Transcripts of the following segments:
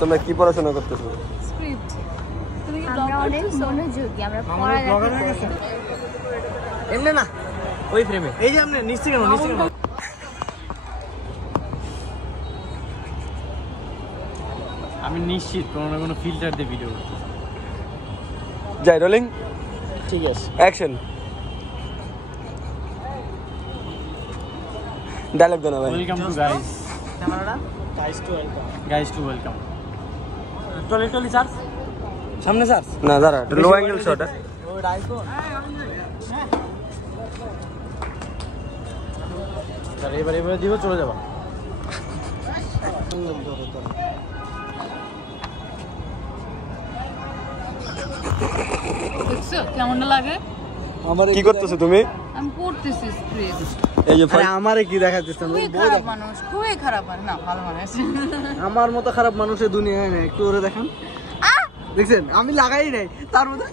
তোমরা কি পড়াশোনা করতেছো? স্ক্রিপ্ট। তুমি কি ব্লগ করতেছো? মনোযোগী আমরা পড়ালেখা করছি। এমনে না ওই ফ্রেমে এই যে আপনি নিশ্চিত কেন আমি নিশ্চিত কোনো না কোনো ফিল্টার দিয়ে ভিডিও করতেছি। যাই রোলিং। ঠিক আছে অ্যাকশন। ডায়লগ দাও না ভাই। Welcome to guys. ক্যামেরাটা গাইস টু ওয়েলকাম। টলি স্যার সামনে স্যার না দাঁড়া লো অ্যাঙ্গেল শট। ওই আইফোন স্যার এবারে দিব চলে যাবা। দেখছো কেমন লাগে? কি করতেছো তুমি? আমি পড়তেছি স্ক্রিপ্ট। এই যে আরে আমারে কি দেখাচ্ছেন? খুবই খারাপ মানুষ, খুবই খারাপ মানুষ। না ভালো মানুষ। আমার মতো খারাপ মানুষের দুনিয়ায় নেই। একটু ওরে দেখান। দেখছেন আমি লাগাই নাই তার মধ্যে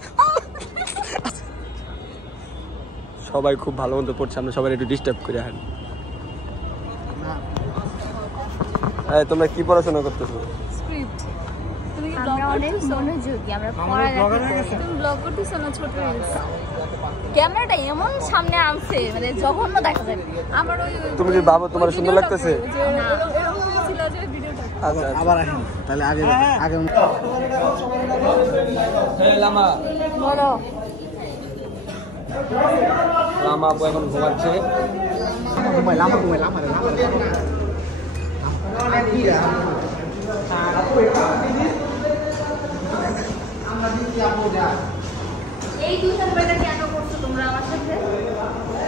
সবাই খুব ভালো মতো পড়ছে, আমরা সবাই একটু ডিস্টার্ব করে হান। তোমরা কি পড়াশোনা করতেছো? স্ক্রিপ্ট। তুমি কি ব্লগ করতেছো? মনোযোগী আমরা পড়ালেখা করছি। তুমি ব্লগ করতেছো না ছোট রিলস? ক্যামেরাটা এমন সামনে আনছে মানে জঘন্য দেখা যায়। আমার ওই তুমি কি ভাবো তোমার সুন্দর লাগতেছে? না এরকম ছিল যে ভিডিওটা। আচ্ছা আবার আসেন তাহলে আগে লামা বলো। লামা আপু এখন ঘুমাচ্ছে। এই দুঃসময়টা কেন করছো তোমরা আমার সাথে?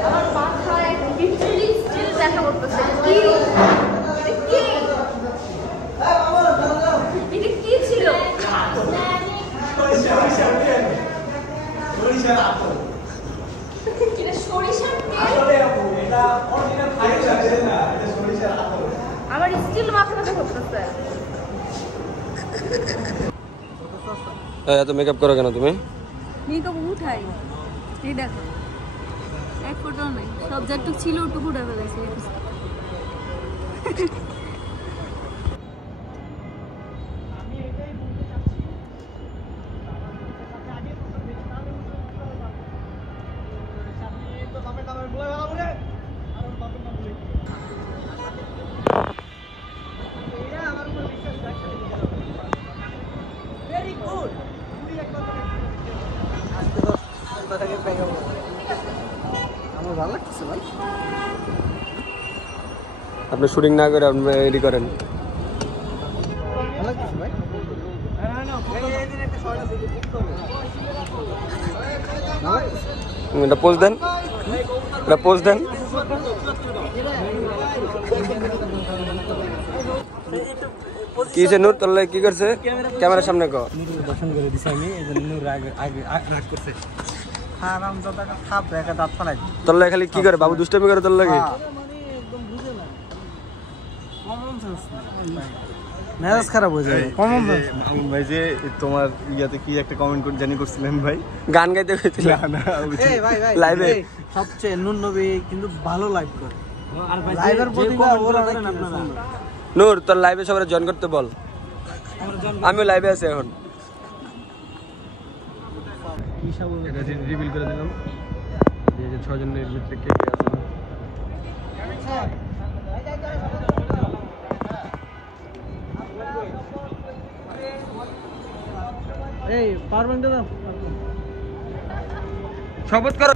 আমার মাথায় লিটারালি স্টিল ব্যথা করতেছে। কি এটা কি ছিল? আমার স্টিল মাথা ব্যথা করতেছে। এত মেকআপ করো কেন তুমি? মেকআপ উঠাই এই দেখো এক ফোটাও নাই, সব যেটুকু ছিল ওটুকু উঠে ফেলেছি। আমার ভালো লাগতেছে ভাই। আপনি শুটিং না করে আপনি রেডি করেন। ভালো লাগতেছে ভাই। এটা পোজ দেন, এটা পোজ দেন। কি সে নূর তোর কি করছে? ক্যামেরার সামনে কো দর্শন করে দিছি আমি, এজন্য নূর আগে রাগ করছে। হারাম দাদা খাপ দেখা দাঁত ফালাই তোর লাগে খালি কি করে বাবু দুষ্টামি করে তোর লাগে? একদম বুঝে না কমন সেন্স মেজাজ খারাপ হয়ে যাবে। কমন সেন্স আমন ভাই যে তোমার ইয়াতে কি একটা কমেন্ট জানি করছিলেন ভাই, গান গাইতে হইছিল না এই ভাই ভাই লাইভে সবচেয়ে নূর নবী কিন্তু ভালো লাইভ করে। আর ভাই লাইভের প্রতিভা ওর অনেক আপনারা। নূর তোর লাইভে সবাই জয়েন করতে বল, আমিও লাইভে আছি এখন। কি সব এটা রিভিল করে দিলাম যে 6 জনের ভিতরে কে কে আছে। এই পারবেন দাদা শপথ করো।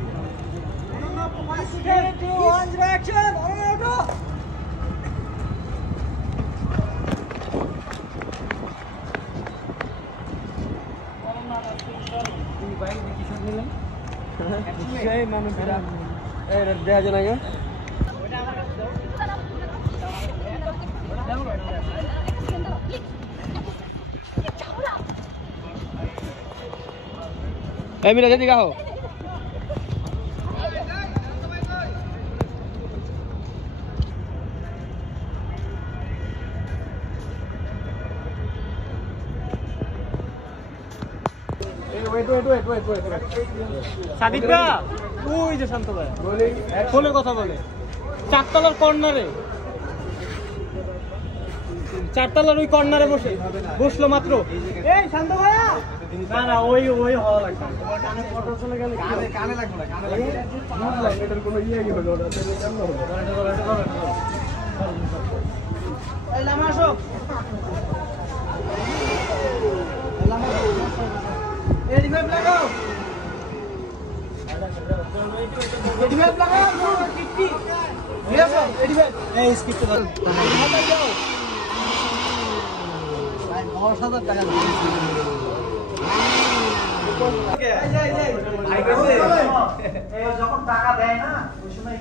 দেখা যায় না মিরা যেদিকে আহ সাদিক দা ওই যে শান্ত ভাই ফোনে কথা বলে চারতলার কর্নারে। চারতলার ওই কর্নারে বসলো মাত্র। এই শান্ত ভাইয়া, না না ওই হওয়া লাগবে। তোমার কানে ফটো চলে গেলে কানে লাগবে না, কানে লাগবে এটার কোনো ইয়ে কি হলো না, কেমন হলো? এই লামা আসো, লামা এই রিভাইভ লাগাও, রিভাইভ লাগাও, কিট্টি রিভাইভ, রিভাইভ এই স্পিড তো দাও। ভাই 10,000 টাকা যখন টাকা দেয় না ওই সময়